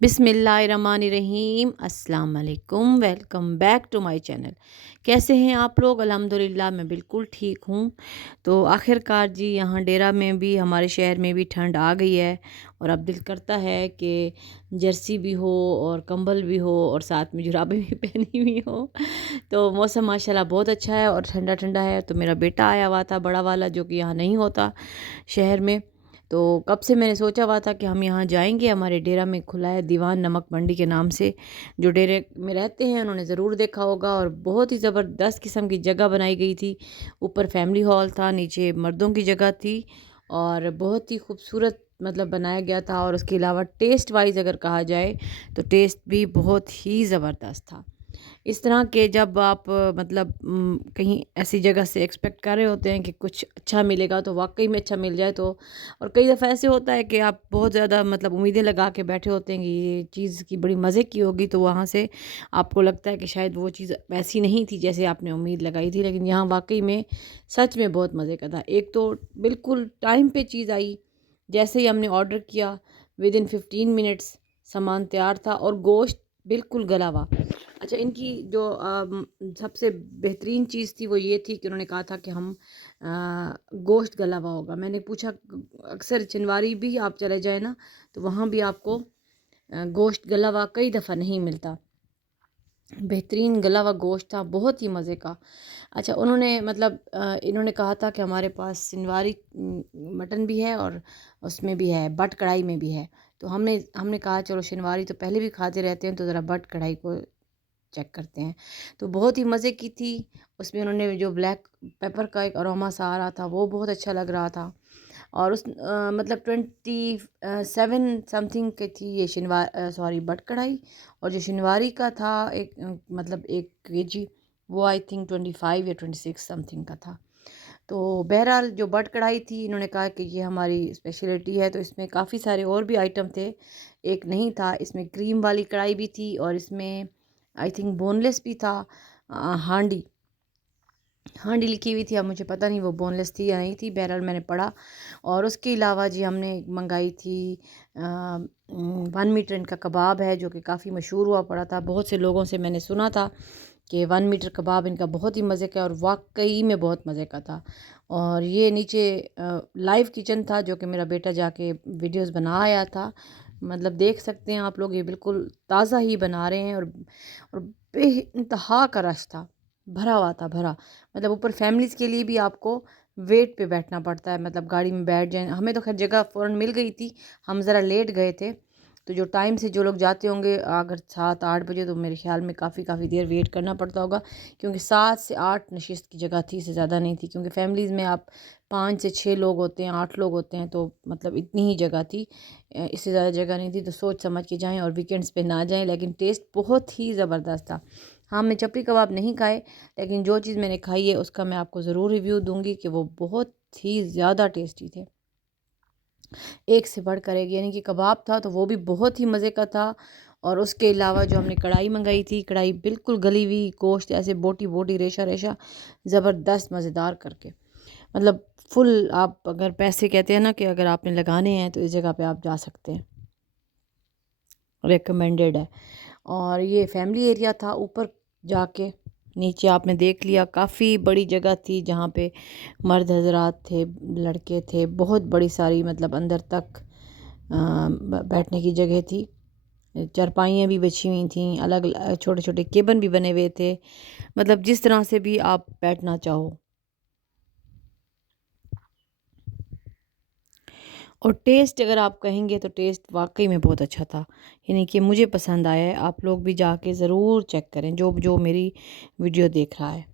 बिस्मिल्लाहिर्रहमानिर्रहीम अस्सलाम वालेकुम। Welcome back to my channel. कैसे हैं आप लोग? अल्हम्दुलिल्लाह मैं बिल्कुल ठीक हूँ। तो आखिरकार जी यहाँ डेरा में भी, हमारे शहर में भी ठंड आ गई है और अब दिल करता है कि जर्सी भी हो और कंबल भी हो और साथ में जुराबें भी पहनी हुई हो। तो मौसम माशाल्लाह बहुत अच्छा है और ठंडा ठंडा है। तो मेरा बेटा आया हुआ था बड़ा वाला, जो कि यहाँ नहीं होता शहर में। तो कब से मैंने सोचा हुआ था कि हम यहाँ जाएंगे। हमारे डेरा में खुला है दीवान नमक मंडी के नाम से। जो डेरे में रहते हैं उन्होंने ज़रूर देखा होगा। और बहुत ही ज़बरदस्त किस्म की जगह बनाई गई थी। ऊपर फैमिली हॉल था, नीचे मर्दों की जगह थी और बहुत ही खूबसूरत मतलब बनाया गया था। और उसके अलावा टेस्ट वाइज अगर कहा जाए तो टेस्ट भी बहुत ही ज़बरदस्त था। इस तरह के जब आप मतलब कहीं ऐसी जगह से एक्सपेक्ट कर रहे होते हैं कि कुछ अच्छा मिलेगा तो वाकई में अच्छा मिल जाए तो। और कई दफ़ा ऐसे होता है कि आप बहुत ज़्यादा मतलब उम्मीदें लगा के बैठे होते हैं कि ये चीज़ की बड़ी मज़े की होगी, तो वहाँ से आपको लगता है कि शायद वो चीज़ वैसी नहीं थी जैसे आपने उम्मीद लगाई थी। लेकिन यहाँ वाकई में सच में बहुत मज़े का था। एक तो बिल्कुल टाइम पे चीज़ आई, जैसे ही हमने ऑर्डर किया विद इन 15 मिनट्स सामान तैयार था और गोश्त बिल्कुल गला हुआ। अच्छा, इनकी जो सबसे बेहतरीन चीज़ थी वो ये थी कि उन्होंने कहा था कि हम गोश्त गला हुआ होगा। मैंने पूछा, अक्सर चिनवारी भी आप चले जाए ना तो वहाँ भी आपको गोश्त गला हुआ कई दफ़ा नहीं मिलता। बेहतरीन गला हुआ गोश्त था, बहुत ही मज़े का। अच्छा, उन्होंने मतलब इन्होंने कहा था कि हमारे पास सिनवारी मटन भी है और उसमें भी है, बट कढ़ाई में भी है। तो हमने हमने कहा चलो शिनवारी तो पहले भी खाते रहते हैं तो ज़रा बट कढ़ाई को चेक करते हैं। तो बहुत ही मज़े की थी। उसमें उन्होंने जो ब्लैक पेपर का एक अरोमा सा आ रहा था वो बहुत अच्छा लग रहा था। और उस मतलब 27 समथिंग की थी ये सॉरी बट कढ़ाई। और जो शिनवारी का था एक मतलब 1 केजी, वो आई थिंक 25 या 26 समथिंग का था। तो बहरहाल जो बट कढ़ाई थी, इन्होंने कहा कि ये हमारी स्पेशलिटी है। तो इसमें काफ़ी सारे और भी आइटम थे, एक नहीं था। इसमें क्रीम वाली कढ़ाई भी थी और इसमें आई थिंक बोनलेस भी था। हांडी हांडी लिखी हुई थी, अब मुझे पता नहीं वो बोनलेस थी या नहीं थी, बहरहाल मैंने पढ़ा। और उसके अलावा जी हमने मंगाई थी 1 मीटर इनका कबाब है, जो कि काफ़ी मशहूर हुआ पड़ा था। बहुत से लोगों से मैंने सुना था कि 1 मीटर कबाब इनका बहुत ही मज़े का है और वाकई में बहुत मज़े का था। और ये नीचे लाइव किचन था, जो कि मेरा बेटा जाके वीडियोस बना आया था। मतलब देख सकते हैं आप लोग, ये बिल्कुल ताज़ा ही बना रहे हैं। और बेइंतहा का रश था, भरा हुआ था, भरा। मतलब ऊपर फैमिलीज़ के लिए भी आपको वेट पे बैठना पड़ता है, मतलब गाड़ी में बैठ जाएँ। हमें तो खैर जगह फ़ौरन मिल गई थी, हम ज़रा लेट गए थे। तो जो टाइम से जो लोग जाते होंगे अगर 7-8 बजे, तो मेरे ख़्याल में काफ़ी काफ़ी देर वेट करना पड़ता होगा, क्योंकि 7 से 8 नशिस्त की जगह थी, इससे ज़्यादा नहीं थी। क्योंकि फैमिलीज़ में आप 5 से 6 लोग होते हैं, 8 लोग होते हैं, तो मतलब इतनी ही जगह थी। इससे ज़्यादा जगह नहीं थी। तो सोच समझ के जाएँ और वीकेंड्स पे ना जाएँ। लेकिन टेस्ट बहुत ही ज़बरदस्त था। हाँ, हमने चपली कबाब नहीं खाए, लेकिन जो चीज़ मैंने खाई है उसका मैं आपको ज़रूर रिव्यू दूँगी कि वो बहुत ही ज़्यादा टेस्टी थे। एक से बढ़कर एक, यानी कि कबाब था तो वो भी बहुत ही मज़े का था। और उसके अलावा जो हमने कढ़ाई मंगाई थी, कढ़ाई बिल्कुल गली हुई, गोश्त ऐसे बोटी बोटी, रेशा रेशा, ज़बरदस्त मज़ेदार करके। मतलब फुल, आप अगर पैसे कहते हैं ना कि अगर आपने लगाने हैं तो इस जगह पे आप जा सकते हैं, रिकमेंडेड है। और ये फैमिली एरिया था। ऊपर जाके नीचे आपने देख लिया, काफ़ी बड़ी जगह थी जहाँ पे मर्द हजरात थे, लड़के थे, बहुत बड़ी सारी, मतलब अंदर तक बैठने की जगह थी। चारपाइयाँ भी बिछी हुई थी, अलग छोटे छोटे केबिन भी बने हुए थे, मतलब जिस तरह से भी आप बैठना चाहो। और टेस्ट अगर आप कहेंगे तो टेस्ट वाक़ई में बहुत अच्छा था, यानी कि मुझे पसंद आया है। आप लोग भी जाके ज़रूर चेक करें, जो जो मेरी वीडियो देख रहा है।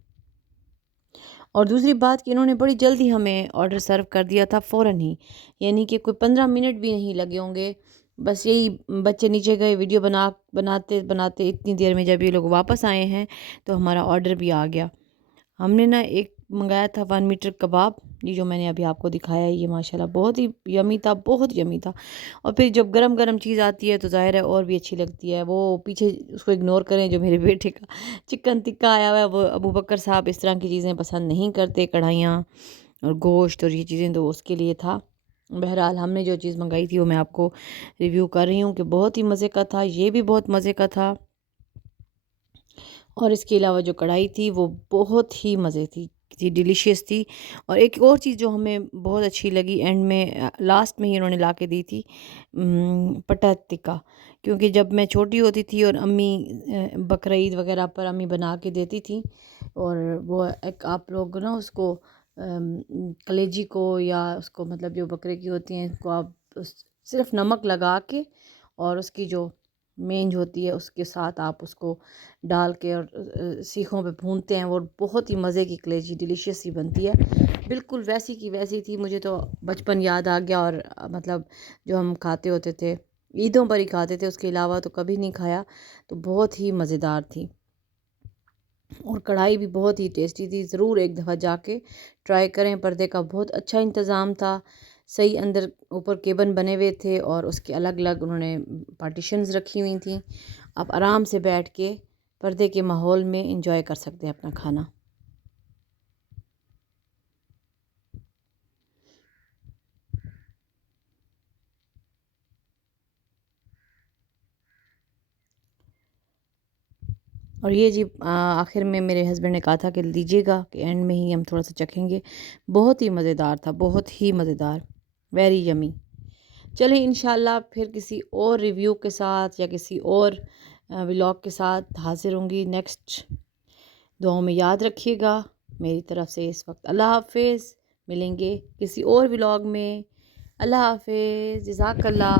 और दूसरी बात कि इन्होंने बड़ी जल्दी हमें ऑर्डर सर्व कर दिया था, फ़ौरन ही, यानी कि कोई 15 मिनट भी नहीं लगे होंगे। बस यही, बच्चे नीचे गए, वीडियो बनाते बनाते इतनी देर में जब ये लोग वापस आए हैं तो हमारा ऑर्डर भी आ गया। हमने ना एक मंगाया था 1 मीटर कबाब, ये जो मैंने अभी आपको दिखाया है, ये माशाल्लाह बहुत ही यमी था, बहुत यमी था। और फिर जब गरम गरम चीज़ आती है तो ज़ाहिर है और भी अच्छी लगती है। वो पीछे उसको इग्नोर करें, जो मेरे बेटे का चिकन टिक्का आया हुआ है, वो अबू बकर साहब इस तरह की चीज़ें पसंद नहीं करते, कढ़ाइयाँ और गोश्त और ये चीज़ें, तो उसके लिए था। बहरहाल हमने जो चीज़ मंगाई थी वो मैं आपको रिव्यू कर रही हूँ कि बहुत ही मज़े का था, ये भी बहुत मज़े का था। और इसके अलावा जो कढ़ाई थी वो बहुत ही मज़े थी डिलीशियस थी। और एक और चीज़ जो हमें बहुत अच्छी लगी एंड में लास्ट में ही इन्होंने ला के दी थी पटा टिक्का। क्योंकि जब मैं छोटी होती थी और अम्मी बकरीद वगैरह पर अम्मी बना के देती थी, और वो एक आप लोग ना उसको कलेजी को या उसको मतलब जो बकरे की होती हैं उसको आप सिर्फ नमक लगा के और उसकी जो मेंज होती है उसके साथ आप उसको डाल के और सीखों पे भूनते हैं, वो बहुत ही मज़े की कलेजी डिलीशियस सी बनती है। बिल्कुल वैसी की वैसी थी। मुझे तो बचपन याद आ गया। और मतलब जो हम खाते होते थे ईदों पर ही खाते थे, उसके अलावा तो कभी नहीं खाया। तो बहुत ही मज़ेदार थी और कढ़ाई भी बहुत ही टेस्टी थी। ज़रूर एक दफ़ा जाके ट्राई करें। पर्दे का बहुत अच्छा इंतज़ाम था, सही अंदर ऊपर केबन बने हुए थे और उसके अलग अलग उन्होंने पार्टीशंस रखी हुई थी। आप आराम से बैठ के पर्दे के माहौल में इंजॉय कर सकते हैं अपना खाना। और ये जी आखिर में मेरे हस्बैंड ने कहा था कि लीजिएगा, कि एंड में ही हम थोड़ा सा चखेंगे। बहुत ही मज़ेदार था, बहुत ही मज़ेदार, वेरी यमी। चलिए इंशाल्लाह फिर किसी और रिव्यू के साथ या किसी और व्लॉग के साथ हाज़िर होंगी नेक्स्ट। दुआओं में याद रखिएगा। मेरी तरफ़ से इस वक्त अल्लाह हाफ़िज़। मिलेंगे किसी और व्लॉग में। अल्लाह हाफ़िज़। जज़ाकल्लाह।